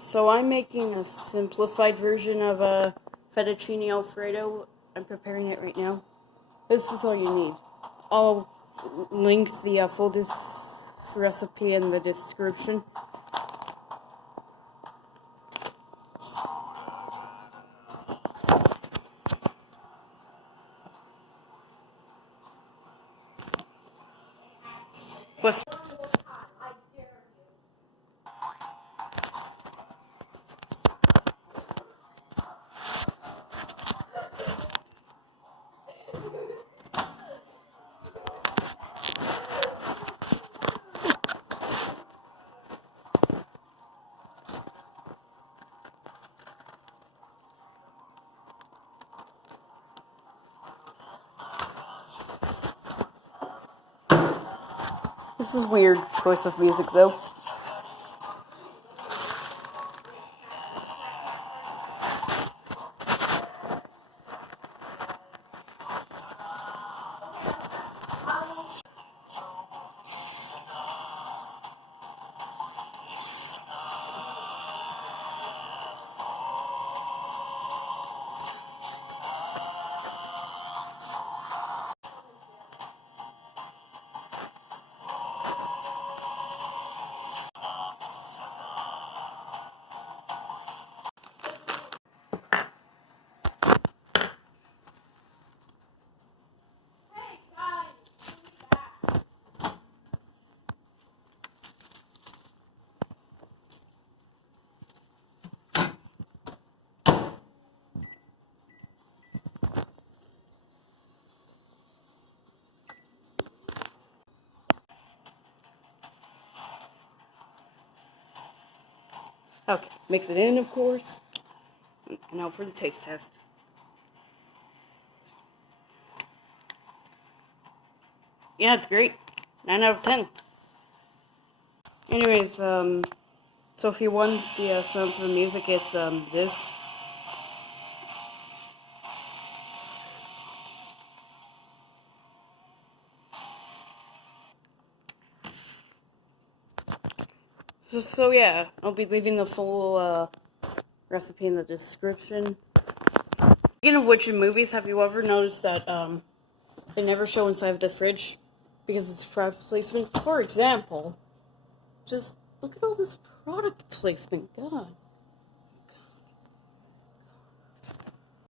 So I'm making a simplified version of a Fettuccine Alfredo. I'm preparing it right now. This is all you need. I'll link the full recipe in the description. Plus, this is weird choice of music though. Okay, mix it in, of course. Now for the taste test. Yeah, it's great. 9 out of 10. Anyways, so if you want the sounds of the music, it's this. So yeah, I'll be leaving the full recipe in the description. Speaking of which, in movies, have you ever noticed that they never show inside of the fridge because it's product placement? For example, just look at all this product placement. God.